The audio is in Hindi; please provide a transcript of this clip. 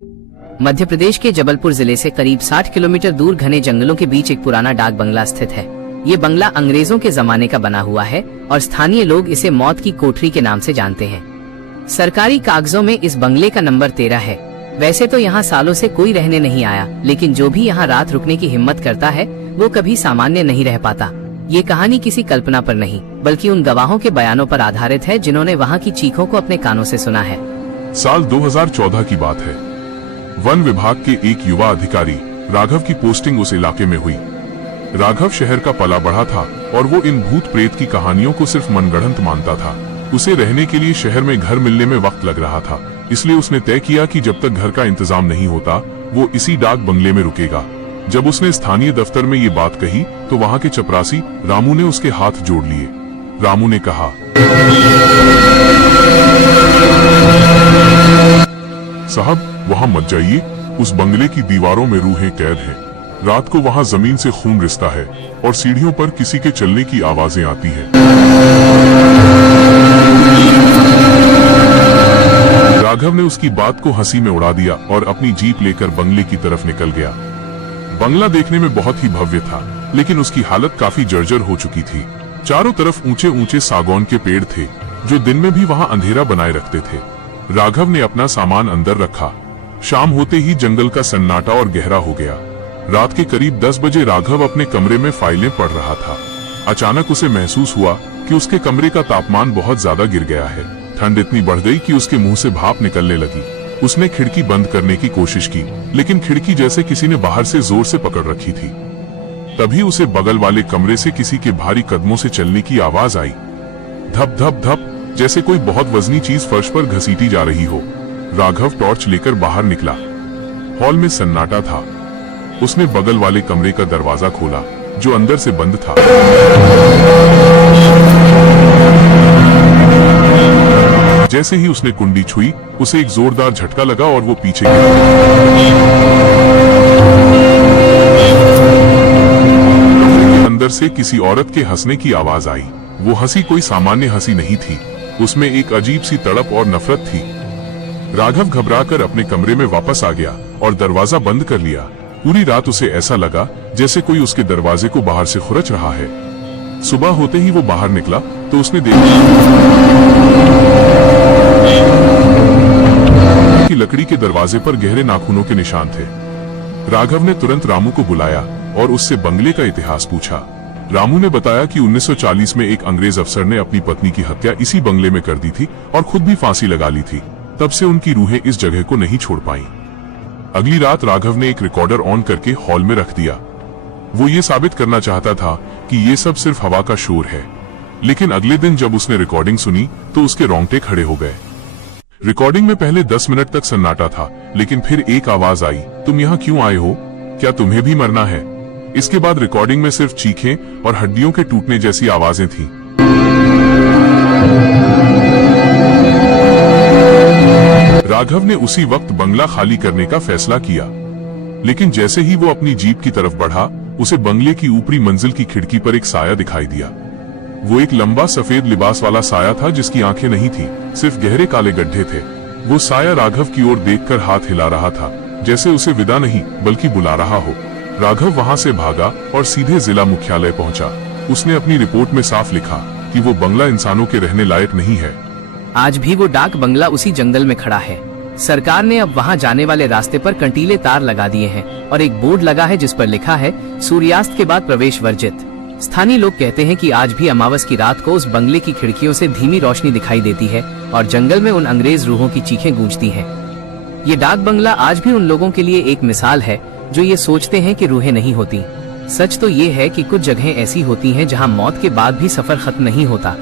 मध्य प्रदेश के जबलपुर जिले से करीब 60 किलोमीटर दूर घने जंगलों के बीच एक पुराना डाक बंगला स्थित है। ये बंगला अंग्रेजों के जमाने का बना हुआ है और स्थानीय लोग इसे मौत की कोठरी के नाम से जानते हैं। सरकारी कागजों में इस बंगले का नंबर 13 है। वैसे तो यहाँ सालों से कोई रहने नहीं आया, लेकिन जो भी यहाँ रात रुकने की हिम्मत करता है वो कभी सामान्य नहीं रह पाता। ये कहानी किसी कल्पना पर नहीं, बल्कि उन गवाहों के बयानों पर आधारित है जिन्होंने वहाँ की चीखों को अपने कानों से सुना है। साल 2014 की बात है। वन विभाग के एक युवा अधिकारी राघव की पोस्टिंग उस इलाके में हुई। राघव शहर का पला बढ़ा था और वो इन भूत प्रेत की कहानियों को सिर्फ मनगढ़ंत मानता था। उसे रहने के लिए शहर में घर मिलने में वक्त लग रहा था, इसलिए उसने तय किया कि जब तक घर का इंतजाम नहीं होता वो इसी डाक बंगले में रुकेगा। जब उसने स्थानीय दफ्तर में ये बात कही तो वहाँ के चपरासी रामू ने उसके हाथ जोड़ लिए। रामू ने कहा, साहब वहाँ मत जाइए, उस बंगले की दीवारों में रूहें कैद हैं। रात को वहाँ जमीन से खून रिसता है और सीढ़ियों पर किसी के चलने की आवाजें आती हैं। राघव ने उसकी बात को हंसी में उड़ा दिया और अपनी जीप लेकर बंगले की तरफ निकल गया। बंगला देखने में बहुत ही भव्य था, लेकिन उसकी हालत काफी जर्जर हो चुकी थी। चारों तरफ ऊंचे ऊंचे सागौन के पेड़ थे जो दिन में भी वहाँ अंधेरा बनाए रखते थे। राघव ने अपना सामान अंदर रखा। शाम होते ही जंगल का सन्नाटा और गहरा हो गया। रात के करीब 10 बजे राघव अपने कमरे में फाइलें पढ़ रहा था। अचानक उसे महसूस हुआ कि उसके कमरे का तापमान बहुत ज्यादा गिर गया है। ठंड इतनी बढ़ गई कि उसके मुंह से भाप निकलने लगी। उसने खिड़की बंद करने की कोशिश की, लेकिन खिड़की जैसे किसी ने बाहर से जोर से पकड़ रखी थी। तभी उसे बगल वाले कमरे से किसी के भारी कदमों से चलने की आवाज आई। धप धप धप, जैसे कोई बहुत वजनी चीज फर्श पर घसीटी जा रही हो। राघव टॉर्च लेकर बाहर निकला। हॉल में सन्नाटा था। उसने बगल वाले कमरे का दरवाजा खोला जो अंदर से बंद था। जैसे ही उसने कुंडी छुई, उसे एक जोरदार झटका लगा और वो पीछे गिर गया। अंदर से किसी औरत के हंसने की आवाज आई। वो हंसी कोई सामान्य हंसी नहीं थी, उसमें एक अजीब सी तड़प और नफरत थी। राघव घबराकर अपने कमरे में वापस आ गया और दरवाजा बंद कर लिया। पूरी रात उसे ऐसा लगा जैसे कोई उसके दरवाजे को बाहर से खुरच रहा है। सुबह होते ही वो बाहर निकला तो उसने देखा कि लकड़ी के दरवाजे पर गहरे नाखूनों के निशान थे। राघव ने तुरंत रामू को बुलाया और उससे बंगले का इतिहास पूछा। रामू ने बताया कि 1940 में एक अंग्रेज अफसर ने अपनी पत्नी की हत्या इसी बंगले में कर दी थी और खुद भी फांसी लगा ली थी। तब से उनकी रूहें इस जगह को नहीं छोड़ पाईं। अगली रात राघव ने एक रिकॉर्डर ऑन करके हॉल में रख दिया। वो ये साबित करना चाहता था कि ये सब सिर्फ हवा का शोर है, लेकिन अगले दिन जब उसने रिकॉर्डिंग सुनी तो उसके रोंगटे खड़े हो गए। रिकॉर्डिंग में पहले 10 मिनट तक सन्नाटा था, लेकिन फिर एक आवाज आई, तुम यहाँ क्यों आए हो? क्या तुम्हें भी मरना है? इसके बाद रिकॉर्डिंग में सिर्फ चीखें और हड्डियों के टूटने जैसी आवाजें थीं। राघव ने उसी वक्त बंगला खाली करने का फैसला किया, लेकिन जैसे ही वो अपनी जीप की तरफ बढ़ा, उसे बंगले की ऊपरी मंजिल की खिड़की पर एक साया दिखाई दिया। वो एक लंबा सफेद लिबास वाला साया था जिसकी आंखें नहीं थी, सिर्फ गहरे काले गड्ढे थे। वो साया राघव की ओर देखकर हाथ हिला रहा था, जैसे उसे विदा नहीं बल्कि बुला रहा हो। राघव वहां से भागा और सीधे जिला मुख्यालय पहुंचा। उसने अपनी रिपोर्ट में साफ लिखा कि वो बंगला इंसानों के रहने लायक नहीं है। आज भी वो डाक बंगला उसी जंगल में खड़ा है। सरकार ने अब वहां जाने वाले रास्ते पर कंटीले तार लगा दिए हैं और एक बोर्ड लगा है जिस पर लिखा है, सूर्यास्त के बाद प्रवेश वर्जित। स्थानीय लोग कहते हैं कि आज भी अमावस की रात को उस बंगले की खिड़कियों से धीमी रोशनी दिखाई देती है और जंगल में उन अंग्रेज रूहों की चीखें गूंजती हैं। ये डाक बंगला आज भी उन लोगों के लिए एक मिसाल है जो ये सोचते हैं कि रूहें नहीं होती। सच तो ये है कि कुछ जगहें ऐसी होती हैं जहां मौत के बाद भी सफर खत्म नहीं होता।